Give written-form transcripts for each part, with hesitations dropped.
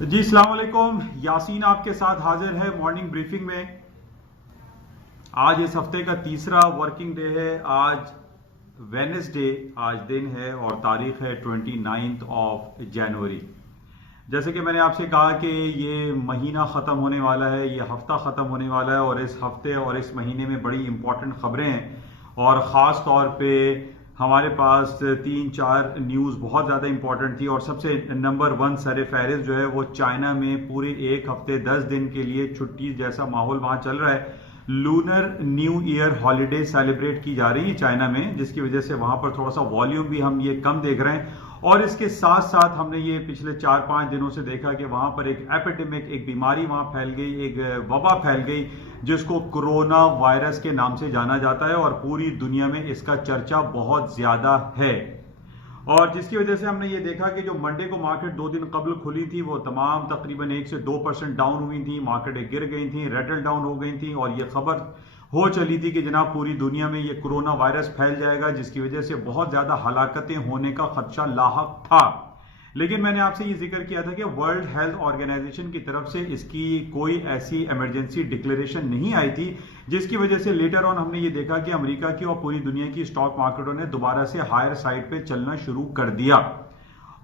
जी अस्सलाम वालेकुम। यासीन आपके साथ हाजिर है मॉर्निंग ब्रीफिंग में। आज इस हफ्ते का तीसरा वर्किंग डे है। आज वेडनेसडे आज दिन है और तारीख है 29 ऑफ जनवरी। जैसे कि मैंने आपसे कहा कि ये महीना ख़त्म होने वाला है, ये हफ्ता ख़त्म होने वाला है और इस हफ्ते और इस महीने में बड़ी इंपॉर्टेंट खबरें हैं और ख़ास तौर पे हमारे पास 3-4 न्यूज़ बहुत ज़्यादा इंपॉर्टेंट थी। और सबसे नंबर 1 सर फहरिस्त जो है वो चाइना में पूरे एक हफ्ते 10 दिन के लिए छुट्टी जैसा माहौल वहाँ चल रहा है। Lunar new year holiday celebrate की जा रही है चाइना में, जिसकी वजह से वहाँ पर थोड़ा सा वॉल्यूम भी हम ये कम देख रहे हैं। और इसके साथ साथ हमने ये पिछले 4-5 दिनों से देखा कि वहां पर एक एपिडेमिक, एक बीमारी वहां फैल गई, एक वबा फैल गई जिसको कोरोना वायरस के नाम से जाना जाता है और पूरी दुनिया में इसका चर्चा बहुत ज्यादा है। और जिसकी वजह से हमने ये देखा कि जो मंडे को मार्केट 2 दिन कबल खुली थी वो तमाम तकरीबन 1 से 2% डाउन हुई थी, मार्केटें गिर गई थी, रेटल डाउन हो गई थी और ये खबर हो चली थी कि जनाब पूरी दुनिया में ये कोरोना वायरस फैल जाएगा, जिसकी वजह से बहुत ज्यादा हलाकतें होने का खदशा लाहक था। लेकिन मैंने आपसे ये जिक्र किया था कि वर्ल्ड हेल्थ ऑर्गेनाइजेशन की तरफ से इसकी कोई ऐसी इमरजेंसी डिक्लेरेशन नहीं आई थी, जिसकी वजह से लेटर ऑन हमने ये देखा कि अमेरिका की और पूरी दुनिया की स्टॉक मार्केटों ने दोबारा से हायर साइड पे चलना शुरू कर दिया।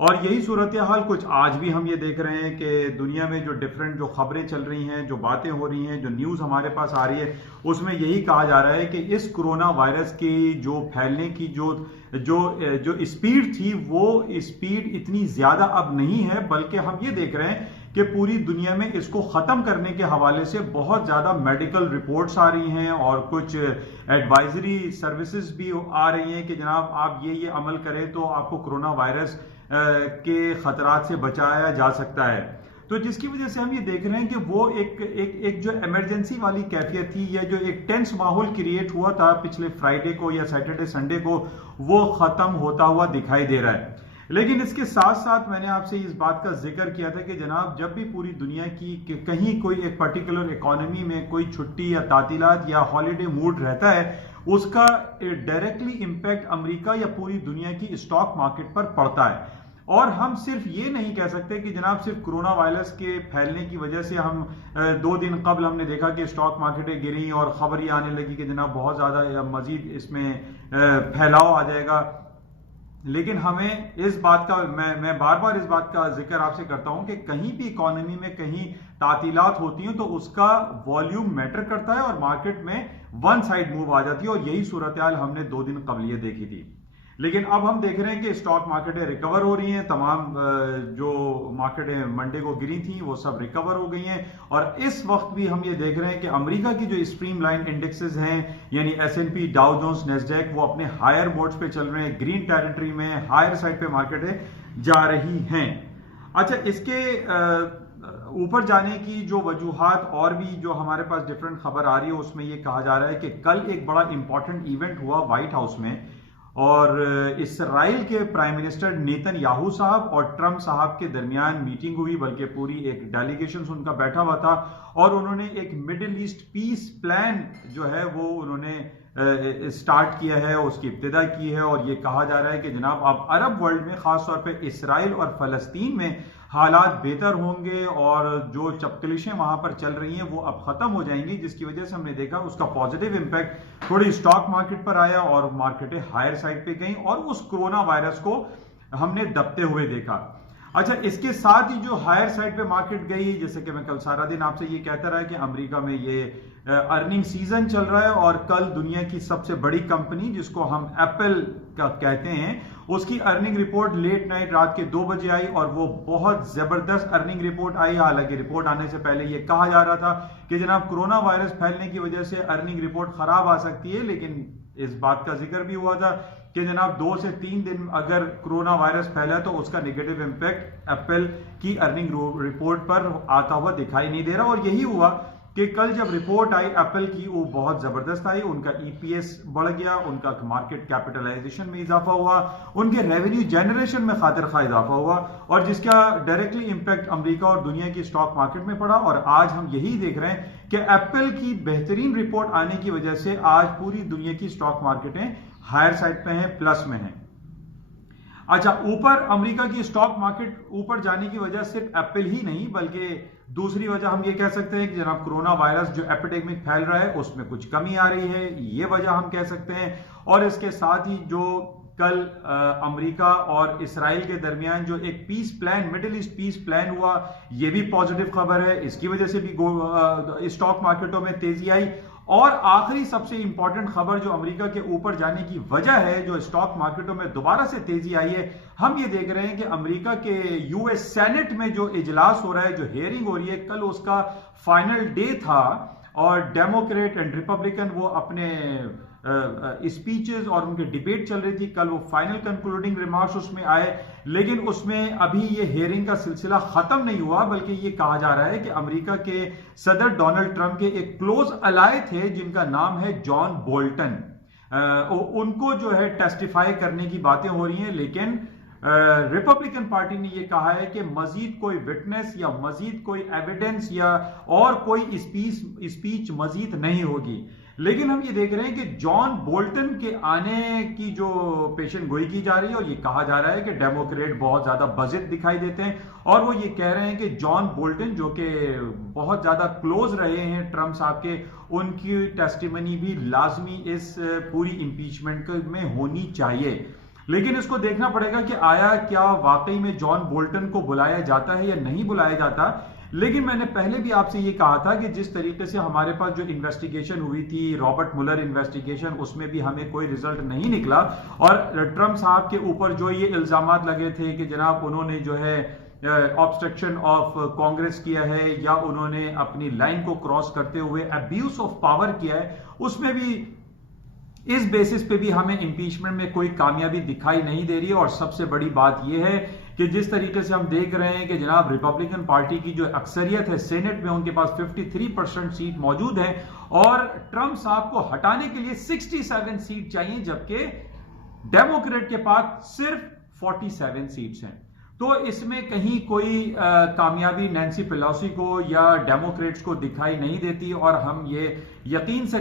और यही सूरत हाल कुछ आज भी हम ये देख रहे हैं कि दुनिया में जो डिफरेंट जो खबरें चल रही हैं, जो बातें हो रही हैं, जो न्यूज़ हमारे पास आ रही है, उसमें यही कहा जा रहा है कि इस कोरोना वायरस की जो फैलने की जो जो जो स्पीड थी वो स्पीड इतनी ज़्यादा अब नहीं है, बल्कि हम ये देख रहे हैं कि पूरी दुनिया में इसको ख़त्म करने के हवाले से बहुत ज़्यादा मेडिकल रिपोर्ट्स आ रही हैं और कुछ एडवाइजरी सर्विसेज भी आ रही हैं कि जनाब आप ये अमल करें तो आपको कोरोना वायरस के खतरात से बचाया जा सकता है। तो जिसकी वजह से हम ये देख रहे हैं कि वो एक जो इमरजेंसी वाली कैफियत थी या जो एक टेंस माहौल क्रिएट हुआ था पिछले फ्राइडे को या सैटरडे संडे को, वो खत्म होता हुआ दिखाई दे रहा है। लेकिन इसके साथ साथ मैंने आपसे इस बात का जिक्र किया था कि जनाब जब भी पूरी दुनिया की कहीं कोई एक पर्टिकुलर इकोनॉमी में कोई छुट्टी या तातीलात या हॉलीडे मूड रहता है, उसका डायरेक्टली इंपैक्ट अमेरिका या पूरी दुनिया की स्टॉक मार्केट पर पड़ता है। और हम सिर्फ ये नहीं कह सकते कि जनाब सिर्फ कोरोना वायरस के फैलने की वजह से हम 2 दिन कबल हमने देखा कि स्टॉक मार्केटें गिरी और खबर ये आने लगी कि जनाब बहुत ज्यादा मजीद इसमें फैलाव आ जाएगा। लेकिन हमें इस बात का मैं बार बार इस बात का जिक्र आपसे करता हूं कि कहीं भी इकोनॉमी में कहीं तातीलात होती हैं तो उसका वॉल्यूम मैटर करता है और मार्केट में वन साइड मूव आ जाती है और यही सूरत हाल हमने 2 दिन कबल ये देखी थी। लेकिन अब हम देख रहे हैं कि स्टॉक मार्केटें रिकवर हो रही हैं, तमाम जो मार्केटें मंडे को गिरी थी वो सब रिकवर हो गई हैं। और इस वक्त भी हम ये देख रहे हैं कि अमेरिका की जो स्ट्रीमलाइन इंडेक्सेस हैं यानी S&P, डाउ जोन्स, नैस्डैक, वो अपने हायर मोड्स पे चल रहे हैं, ग्रीन टेरिटरी में हायर साइड पे मार्केटें जा रही हैं। अच्छा, इसके ऊपर जाने की जो वजूहात और भी जो हमारे पास डिफरेंट खबर आ रही है उसमें यह कहा जा रहा है कि कल एक बड़ा इंपॉर्टेंट इवेंट हुआ व्हाइट हाउस में और इसराइल के प्राइम मिनिस्टर नेतन्याहू साहब और ट्रंप साहब के दरमियान मीटिंग हुई, बल्कि पूरी एक डेलीगेशन उनका बैठा हुआ था और उन्होंने एक मिडिल ईस्ट पीस प्लान जो है वो उन्होंने स्टार्ट किया है, उसकी इब्तिदा की है। और ये कहा जा रहा है कि जनाब अब अरब वर्ल्ड में खासतौर पे इसराइल और फलस्तीन में हालात बेहतर होंगे और जो चपकलिशें वहां पर चल रही हैं वो अब खत्म हो जाएंगी, जिसकी वजह से हमने देखा उसका पॉजिटिव इंपैक्ट थोड़ी स्टॉक मार्केट पर आया और मार्केटें हायर साइड पे गई और उस कोरोना वायरस को हमने दबते हुए देखा। अच्छा, इसके साथ ही जो हायर साइड पे मार्केट गई, जैसे कि मैं कल सारा दिन आपसे ये कहता रहा कि अमेरिका में ये अर्निंग सीजन चल रहा है और कल दुनिया की सबसे बड़ी कंपनी जिसको हम एप्पल का कहते हैं उसकी अर्निंग रिपोर्ट लेट नाइट रात के 2 बजे आई और वो बहुत जबरदस्त अर्निंग रिपोर्ट आई। हालांकि रिपोर्ट आने से पहले ये कहा जा रहा था कि जनाब कोरोना वायरस फैलने की वजह से अर्निंग रिपोर्ट खराब आ सकती है, लेकिन इस बात का जिक्र भी हुआ था कि जनाब 2 से 3 दिन अगर कोरोना वायरस फैला तो उसका नेगेटिव इंपैक्ट एप्पल की अर्निंग रिपोर्ट पर आता हुआ दिखाई नहीं दे रहा। और यही हुआ कि कल जब रिपोर्ट आई एप्पल की वो बहुत जबरदस्त आई, उनका EPS बढ़ गया, उनका मार्केट कैपिटलाइजेशन में इजाफा हुआ, उनके रेवेन्यू जनरेशन में खातिर खा इजाफा हुआ और जिसका डायरेक्टली इंपैक्ट अमेरिका और दुनिया की स्टॉक मार्केट में पड़ा। और आज हम यही देख रहे हैं कि एप्पल की बेहतरीन रिपोर्ट आने की वजह से आज पूरी दुनिया की स्टॉक मार्केटें हायर साइड पे हैं, प्लस में हैं। अच्छा, ऊपर अमेरिका की स्टॉक मार्केट ऊपर जाने की वजह सिर्फ एप्पल ही नहीं, बल्कि दूसरी वजह हम ये कह सकते हैं कि जनाब कोरोना वायरस जो एपिडेमिक फैल रहा है उसमें कुछ कमी आ रही है, ये वजह हम कह सकते हैं। और इसके साथ ही जो कल अमेरिका और इसराइल के दरमियान जो एक peace plan, middle east peace plan हुआ, ये भी पॉजिटिव खबर है, इसकी वजह से भी स्टॉक मार्केटों में तेजी आई। और आखिरी सबसे इंपॉर्टेंट खबर जो अमेरिका के ऊपर जाने की वजह है, जो स्टॉक मार्केटों में दोबारा से तेजी आई है, हम ये देख रहे हैं कि अमेरिका के यूएस सेनेट में जो इजलास हो रहा है, जो हियरिंग हो रही है, कल उसका फाइनल डे था और डेमोक्रेट एंड रिपब्लिकन वो अपने स्पीचेस और उनके डिबेट चल रही थी। कल वो फाइनल कंक्लूडिंग रिमार्क्स उसमें आए, लेकिन उसमें अभी ये हियरिंग का सिलसिला खत्म नहीं हुआ, बल्कि ये कहा जा रहा है कि अमेरिका के सदर डोनाल्ड ट्रंप के एक क्लोज अलाय थे जिनका नाम है जॉन बोल्टन, उनको जो है टेस्टिफाई करने की बातें हो रही हैं। लेकिन रिपब्लिकन पार्टी ने यह कहा है कि मजीद कोई विटनेस या मजीद कोई एविडेंस या और कोई स्पीच मजीद नहीं होगी। लेकिन हम ये देख रहे हैं कि जॉन बोल्टन के आने की जो पेशन गोई की जा रही है, और ये कहा जा रहा है कि डेमोक्रेट बहुत ज्यादा बजित दिखाई देते हैं, और वो ये कह रहे हैं कि जॉन बोल्टन जो कि बहुत ज्यादा क्लोज रहे हैं ट्रंप साहब के, उनकी टेस्टिमनी भी लाजमी इस पूरी इंपीचमेंट में होनी चाहिए। लेकिन इसको देखना पड़ेगा कि आया क्या वाकई में जॉन बोल्टन को बुलाया जाता है या नहीं बुलाया जाता। लेकिन मैंने पहले भी आपसे ये कहा था कि जिस तरीके से हमारे पास जो इन्वेस्टिगेशन हुई थी, रॉबर्ट मुलर इन्वेस्टिगेशन, उसमें भी हमें कोई रिजल्ट नहीं निकला, और ट्रंप साहब के ऊपर जो ये इल्जामात लगे थे कि जनाब उन्होंने जो है ऑब्स्ट्रक्शन ऑफ कांग्रेस किया है या उन्होंने अपनी लाइन को क्रॉस करते हुए अब्यूज ऑफ पावर किया है, उसमें भी इस बेसिस पे भी हमें इंपीचमेंट में कोई कामयाबी दिखाई नहीं दे रही है। और सबसे बड़ी बात यह है कि जिस तरीके से हम देख रहे हैं कि जनाब रिपब्लिकन पार्टी की जो अक्सरियत है सेनेट में, उनके पास 53% सीट मौजूद है, और ट्रंप साहब को हटाने के लिए 67 सीट चाहिए, जबकि डेमोक्रेट के पास सिर्फ 47 सीट्स हैं। तो इसमें कहीं कोई कामयाबी नैन्सी पेलोसी को या डेमोक्रेट्स को दिखाई नहीं देती, और हम ये यकीन से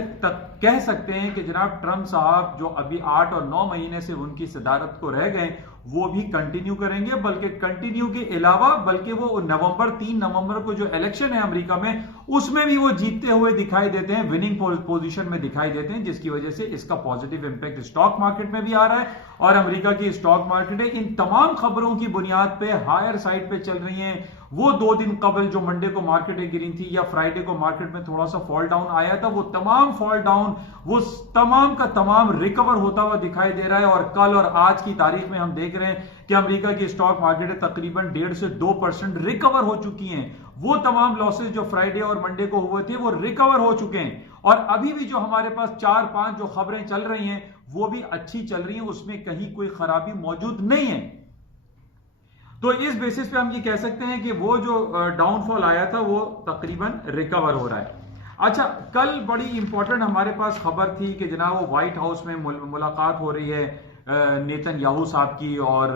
कह सकते हैं कि जनाब ट्रंप साहब जो अभी 8 और 9 महीने से उनकी सदारत को रह गए, वो भी कंटिन्यू करेंगे, बल्कि कंटिन्यू के अलावा बल्कि वो 3 नवंबर को जो इलेक्शन है अमेरिका में, उसमें भी वो जीतते हुए दिखाई देते हैं, विनिंग पोजीशन में दिखाई देते हैं, जिसकी वजह से इसका पॉजिटिव इंपैक्ट स्टॉक मार्केट में भी आ रहा है। और अमेरिका की स्टॉक मार्केट इन तमाम खबरों की बुनियाद पे हायर साइड पे चल रही हैं। वो 2 दिन कबल जो मंडे को मार्केटें गिरी थी या फ्राइडे को मार्केट में थोड़ा सा फॉल डाउन आया था, वो तमाम फॉल डाउन वो तमाम का तमाम रिकवर होता हुआ दिखाई दे रहा है। और कल और आज की तारीख में हम देख रहे हैं कि अमेरिका की स्टॉक मार्केट तकरीबन 1.5 से 2% रिकवर हो चुकी हैं। वो तमाम लॉसेस जो फ्राइडे और मंडे को हुए थे वो रिकवर हो चुके हैं, और अभी भी जो हमारे पास 4-5 जो खबरें चल रही हैं वो भी अच्छी चल रही हैं, उसमें कहीं कोई खराबी मौजूद नहीं है। तो इस बेसिस पे हम ये कह सकते हैं कि वो जो डाउनफॉल आया था वो तकरीबन रिकवर हो रहा है। अच्छा, कल बड़ी इंपॉर्टेंट हमारे पास खबर थी कि जनाब वो व्हाइट हाउस में मुलाकात हो रही है नेतन्याहू साहब की और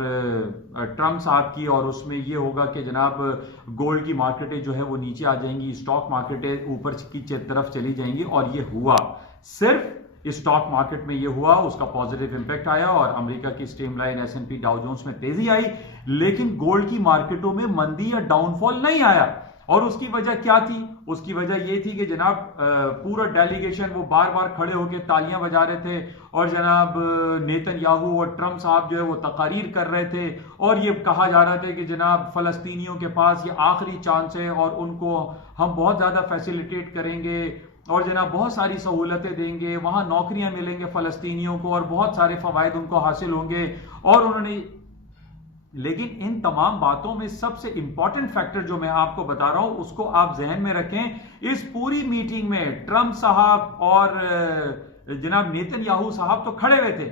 ट्रंप साहब की, और उसमें ये होगा कि जनाब गोल्ड की मार्केटें जो है वो नीचे आ जाएंगी, स्टॉक मार्केटें ऊपर की तरफ चली जाएंगी। और ये हुआ, सिर्फ स्टॉक मार्केट में ये हुआ, उसका पॉजिटिव इंपैक्ट आया और अमेरिका की स्ट्रीमलाइन S&P डाउ जोन्स में तेजी आई। लेकिन गोल्ड की मार्केटों में मंदी या डाउनफॉल नहीं आया, और उसकी वजह क्या थी? उसकी वजह यह थी कि जनाब पूरा डेलीगेशन वो बार बार खड़े होकर तालियां बजा रहे थे, और जनाब नेतन्याहू और ट्रंप साहब जो है वो तकारीर कर रहे थे, और ये कहा जा रहा था कि जनाब फलस्तीनियों के पास ये आखिरी चांस है और उनको हम बहुत ज्यादा फैसिलिटेट करेंगे और जनाब बहुत सारी सहूलतें देंगे, वहां नौकरियां मिलेंगे फलस्तीनियों को और बहुत सारे फवायद उनको हासिल होंगे। और उन्होंने, लेकिन इन तमाम बातों में सबसे इंपॉर्टेंट फैक्टर जो मैं आपको बता रहा हूं उसको आप जहन में रखें। इस पूरी मीटिंग में ट्रंप साहब और जनाब नेतन्याहू साहब तो खड़े हुए थे,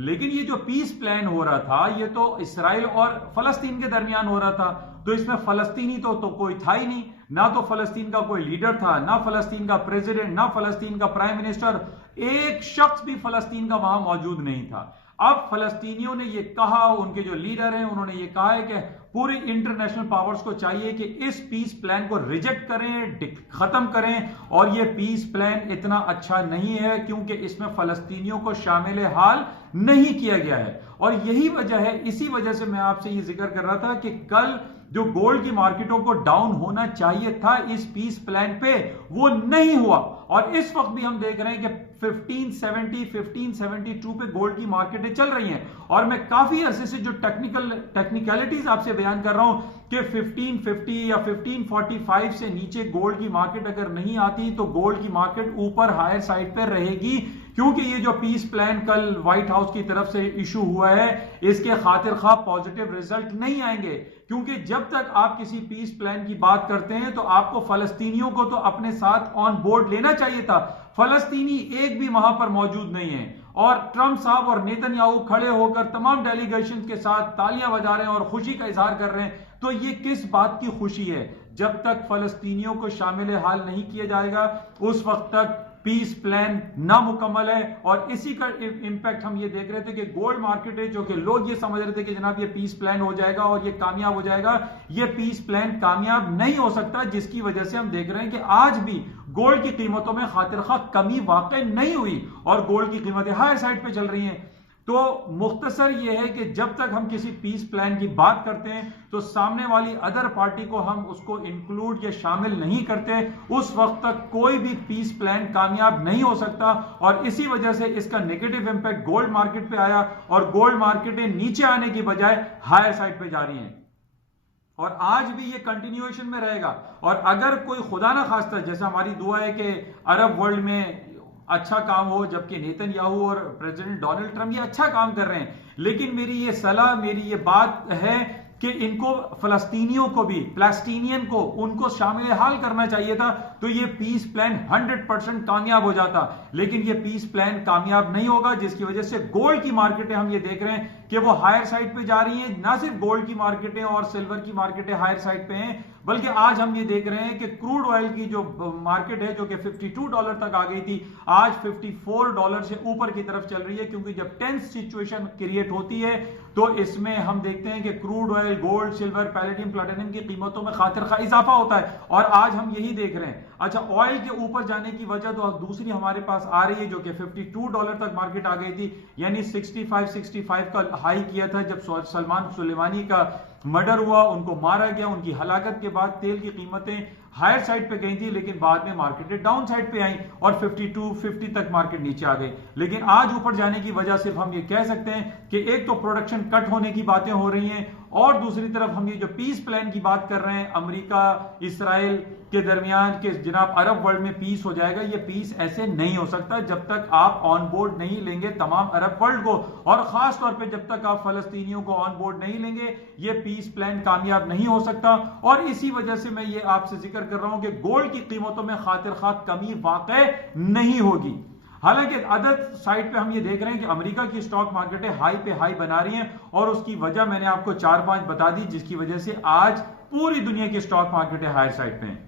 लेकिन ये जो पीस प्लान हो रहा था ये तो इसराइल और फलस्तीन के दरमियान हो रहा था। तो इसमें फलस्तीनी तो कोई था ही नहीं, ना तो फलस्तीन का कोई लीडर था, ना फलस्तीन का प्रेसिडेंट, ना फलस्तीन का प्राइम मिनिस्टर, एक शख्स भी फलस्तीन का वहां मौजूद नहीं था। अब फलस्तीनियों ने यह कहा, उनके जो लीडर हैं उन्होंने ये कहा है कि पूरी इंटरनेशनल पावर्स को चाहिए कि इस पीस प्लान को रिजेक्ट करें, खत्म करें, और ये पीस प्लान इतना अच्छा नहीं है क्योंकि इसमें फलस्तीनियों को शामिल हाल नहीं किया गया है। और यही वजह है, इसी वजह से मैं आपसे ये जिक्र कर रहा था कि कल जो गोल्ड की मार्केटों को डाउन होना चाहिए था इस पीस प्लान पे, वो नहीं हुआ। और इस वक्त भी हम देख रहे हैं कि 1570 1572 पे गोल्ड की मार्केटें चल रही हैं। और मैं काफी अरसे से जो टेक्निकलिटीज आपसे बयान कर रहा हूं कि 1550 या 1545 से नीचे गोल्ड की मार्केट अगर नहीं आती तो गोल्ड की मार्केट ऊपर हायर साइड पे रहेगी, क्योंकि ये जो पीस प्लान कल व्हाइट हाउस की तरफ से इशू हुआ है इसके खातिर खा पॉजिटिव रिजल्ट नहीं आएंगे। क्योंकि जब तक आप किसी पीस प्लान की बात करते हैं तो आपको फलस्तीनियों को तो अपने साथ ऑन बोर्ड लेना चाहिए था। फलस्तीनी एक भी वहां पर मौजूद नहीं है और ट्रंप साहब और नेतन्याहू खड़े होकर तमाम डेलीगेशन के साथ तालियां बजा रहे हैं और खुशी का इजहार कर रहे हैं। तो ये किस बात की खुशी है? जब तक फलस्तीनियों को शामिल हाल नहीं किया जाएगा उस वक्त तक पीस प्लान नामुकम्मल है। और इसी का इंपैक्ट हम ये देख रहे थे कि गोल्ड मार्केट है, जो कि लोग ये समझ रहे थे कि जनाब ये पीस प्लान हो जाएगा और ये कामयाब हो जाएगा, ये पीस प्लान कामयाब नहीं हो सकता, जिसकी वजह से हम देख रहे हैं कि आज भी गोल्ड की कीमतों में खातिर खा कमी वाकई नहीं हुई और गोल्ड की कीमतें हायर साइड पे चल रही हैं। तो मुख्तसर यह है कि जब तक हम किसी पीस प्लान की बात करते हैं तो सामने वाली अदर पार्टी को हम उसको इंक्लूड या शामिल नहीं करते, उस वक्त तक कोई भी पीस प्लान कामयाब नहीं हो सकता। और इसी वजह से इसका नेगेटिव इंपैक्ट गोल्ड मार्केट पे आया और गोल्ड मार्केटें नीचे आने की बजाय हायर साइड पे जा रही हैं और आज भी ये कंटिन्यूएशन में रहेगा। और अगर कोई खुदा ना खास्ता, जैसे हमारी दुआ है कि अरब वर्ल्ड में अच्छा काम हो, जबकि नेतन्याहू और प्रेसिडेंट डोनाल्ड ट्रंप ये अच्छा काम कर रहे हैं, लेकिन मेरी ये सलाह, मेरी ये बात है कि इनको फलस्तीनियों को भी, प्लेस्टीनियन को, उनको शामिल हाल करना चाहिए था तो ये पीस प्लान 100% कामयाब हो जाता। लेकिन ये पीस प्लान कामयाब नहीं होगा, जिसकी वजह से गोल्ड की मार्केटें हम ये देख रहे हैं कि वो हायर साइड पे जा रही हैं। ना सिर्फ गोल्ड की मार्केटें और सिल्वर की मार्केटें हायर साइड पे हैं, बल्कि आज हम ये देख रहे हैं कि क्रूड ऑयल की जो मार्केट है, जो कि $52 तक आ गई थी, आज $54 से ऊपर की तरफ चल रही है। क्योंकि जब टेंस सिचुएशन क्रिएट होती है तो इसमें हम देखते हैं कि crude oil, gold, silver, palladium, platinum की कीमतों में खातिर खा इजाफा होता है और आज हम यही देख रहे हैं। अच्छा, ऑयल के ऊपर जाने की वजह तो दूसरी हमारे पास आ रही है, जो कि $52 तक मार्केट आ गई थी, यानी 65 का हाई किया था जब सलमान सुलेमानी का मर्डर हुआ, उनको मारा गया। उनकी हलाकत के बाद तेल की कीमतें हायर साइड पे गई थी, लेकिन बाद में मार्केटें डाउन साइड पे आई और 52-50 तक मार्केट नीचे आ गई। लेकिन आज ऊपर जाने की वजह सिर्फ हम ये कह सकते हैं कि एक तो प्रोडक्शन कट होने की बातें हो रही हैं और दूसरी तरफ हम ये जो पीस प्लान की बात कर रहे हैं अमेरिका इसराइल के दरमियान के, जनाब अरब वर्ल्ड में पीस हो जाएगा, ये पीस ऐसे नहीं हो सकता जब तक आप ऑन बोर्ड नहीं लेंगे तमाम अरब वर्ल्ड को, और खास तौर पे जब तक आप फलस्तीनियों को ऑन बोर्ड नहीं लेंगे ये पीस प्लान कामयाब नहीं हो सकता। और इसी वजह से मैं ये आपसे जिक्र कर रहा हूं कि गोल्ड की कीमतों में खातिर खा कमी वाकई नहीं होगी। हालांकि अदर साइड पे हम ये देख रहे हैं कि अमेरिका की स्टॉक मार्केटें हाई पे हाई बना रही हैं और उसकी वजह मैंने आपको 4-5 बता दी, जिसकी वजह से आज पूरी दुनिया की स्टॉक मार्केटें हायर साइड पे हैं।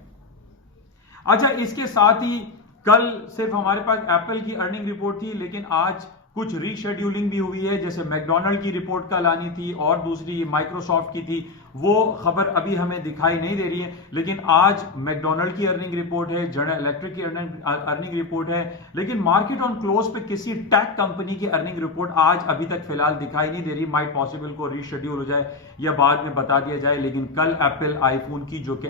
अच्छा, इसके साथ ही कल सिर्फ हमारे पास एप्पल की अर्निंग रिपोर्ट थी, लेकिन आज कुछ रीशेड्यूलिंग भी हुई है। जैसे मैकडॉनल्ड की रिपोर्ट कल आनी थी और दूसरी माइक्रोसॉफ्ट की थी, वो खबर अभी हमें दिखाई नहीं दे रही है। लेकिन आज मैकडॉनल्ड की अर्निंग रिपोर्ट है, जनरल इलेक्ट्रिक की अर्निंग रिपोर्ट है, लेकिन मार्केट ऑन क्लोज पे किसी टेक कंपनी की अर्निंग रिपोर्ट आज अभी तक फिलहाल दिखाई नहीं दे रही। माइट पॉसिबल को रीशेड्यूल हो जाए या बाद में बता दिया जाए। लेकिन कल एप्पल आईफोन की, जो कि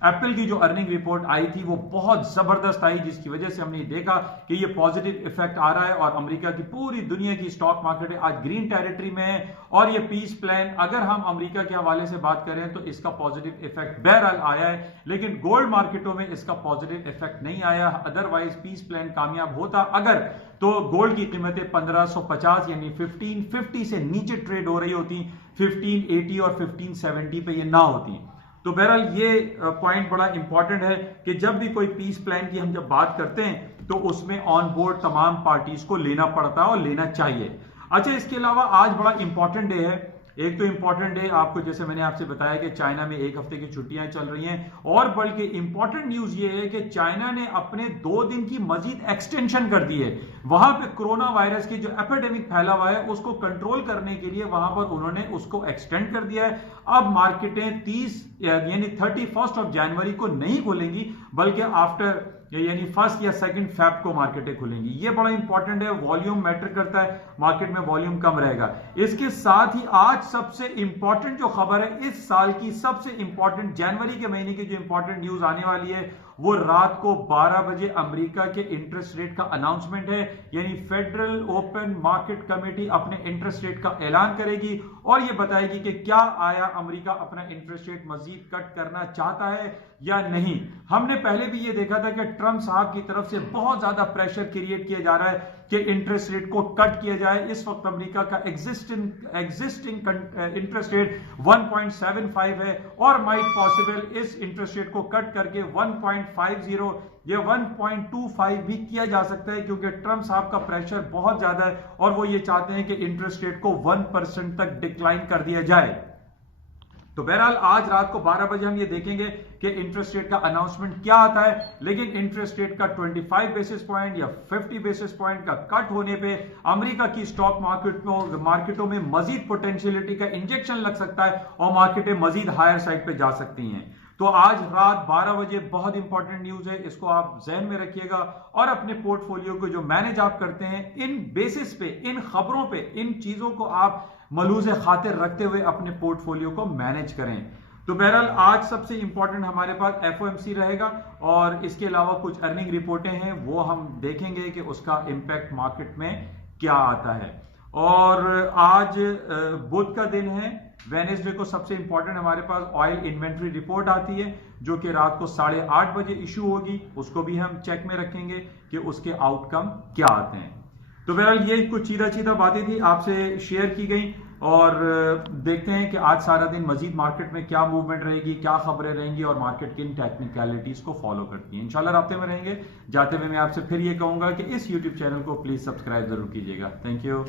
एप्पल की जो अर्निंग रिपोर्ट आई थी वो बहुत जबरदस्त आई, जिसकी वजह से हमने देखा कि ये पॉजिटिव इफेक्ट आ रहा है और अमेरिका की, पूरी दुनिया की स्टॉक मार्केट आज ग्रीन टेरिटरी में है। और ये पीस प्लान, अगर हम अमेरिका के हवाले से बात करें तो इसका पॉजिटिव इफेक्ट बहरहाल आया है, लेकिन गोल्ड मार्केटों में इसका पॉजिटिव इफेक्ट नहीं आया। अदरवाइज पीस प्लान कामयाब होता अगर, तो गोल्ड की कीमतें 1550 यानी 1550 से नीचे ट्रेड हो रही होती, 1580 और 1570 पे ये ना होती। तो बहरहाल ये पॉइंट बड़ा इंपॉर्टेंट है कि जब भी कोई पीस प्लान की हम जब बात करते हैं तो उसमें ऑन बोर्ड तमाम पार्टीज को लेना पड़ता है और लेना चाहिए। अच्छा, इसके अलावा आज बड़ा इंपॉर्टेंट डे है। एक तो इंपॉर्टेंट डे आपको, जैसे मैंने आपसे बताया कि चाइना में एक हफ्ते की छुट्टियां चल रही हैं, और बल्कि इंपॉर्टेंट न्यूज ये है कि चाइना ने अपने 2 दिन की मजीद एक्सटेंशन कर दी है। वहां पे कोरोना वायरस की जो एपिडेमिक फैला हुआ है उसको कंट्रोल करने के लिए वहां पर उन्होंने उसको एक्सटेंड कर दिया है। अब मार्केटें 31 जनवरी को नहीं खुलेंगी, बल्कि आफ्टर यानी 1 या 2 फेब को मार्केटें खुलेंगी। ये बड़ा इंपॉर्टेंट है, वॉल्यूम मैटर करता है, मार्केट में वॉल्यूम कम रहेगा। इसके साथ ही आज सबसे इंपॉर्टेंट जो खबर है, इस साल की सबसे इंपॉर्टेंट जनवरी के महीने की जो इंपॉर्टेंट न्यूज आने वाली है, वो रात को 12 बजे अमेरिका के इंटरेस्ट रेट का अनाउंसमेंट है। यानी फेडरल ओपन मार्केट कमेटी अपने इंटरेस्ट रेट का ऐलान करेगी और ये बताएगी कि क्या आया अमेरिका अपना इंटरेस्ट रेट मजीद कट करना चाहता है या नहीं। हमने पहले भी ये देखा था कि ट्रंप साहब की तरफ से बहुत ज्यादा प्रेशर क्रिएट किया जा रहा है कि इंटरेस्ट रेट को कट किया जाए। इस वक्त अमेरिका का एग्जिस्टिंग इंटरेस्ट रेट 1.75 है और माइट पॉसिबल इस इंटरेस्ट रेट को कट करके 1.50 या 1.25 भी किया जा सकता है, क्योंकि ट्रंप साहब का प्रेशर बहुत ज्यादा है और वो ये चाहते हैं कि इंटरेस्ट रेट को 1% तक डिक्लाइन कर दिया जाए। तो बहरहाल आज रात को 12 बजे हम ये देखेंगे कि इंटरेस्ट रेट का अनाउंसमेंट क्या आता है। लेकिन इंटरेस्ट रेट का 25 बेसिस पॉइंट या 50 बेसिस पॉइंट का कट होने पे अमेरिका की स्टॉक मार्केटों में मजीद पोटेंशियलिटी का इंजेक्शन लग सकता है और मार्केटें मजीद हायर साइड पे जा सकती हैं। तो आज रात 12 बजे बहुत इंपॉर्टेंट न्यूज है, इसको आप जहन में रखिएगा और अपने पोर्टफोलियो को जो मैनेज आप करते हैं, इन बेसिस पे, इन खबरों पे, इन चीजों को आप मलूज़ खातिर रखते हुए अपने पोर्टफोलियो को मैनेज करें। तो बहरहाल आज सबसे इंपॉर्टेंट हमारे पास FOMC रहेगा और इसके अलावा कुछ अर्निंग रिपोर्टें हैं, वो हम देखेंगे कि उसका इंपैक्ट मार्केट में क्या आता है। और आज बुध का दिन है, वेडनेसडे को सबसे इंपॉर्टेंट हमारे पास ऑयल इन्वेंट्री रिपोर्ट आती है जो कि रात को 8:30 बजे इशू होगी। उसको भी हम चेक में रखेंगे कि उसके आउटकम क्या आते हैं। तो बहरहाल ये कुछ सीधा बातें थी आपसे शेयर की गई और देखते हैं कि आज सारा दिन मजीद मार्केट में क्या मूवमेंट रहेगी, क्या खबरें रहेंगी और मार्केट किन टेक्निकलिटीज को फॉलो करती है। इंशाल्लाह रास्ते में रहेंगे। जाते हुए मैं आपसे फिर ये कहूंगा कि इस यूट्यूब चैनल को प्लीज सब्सक्राइब जरूर कीजिएगा। Thank you.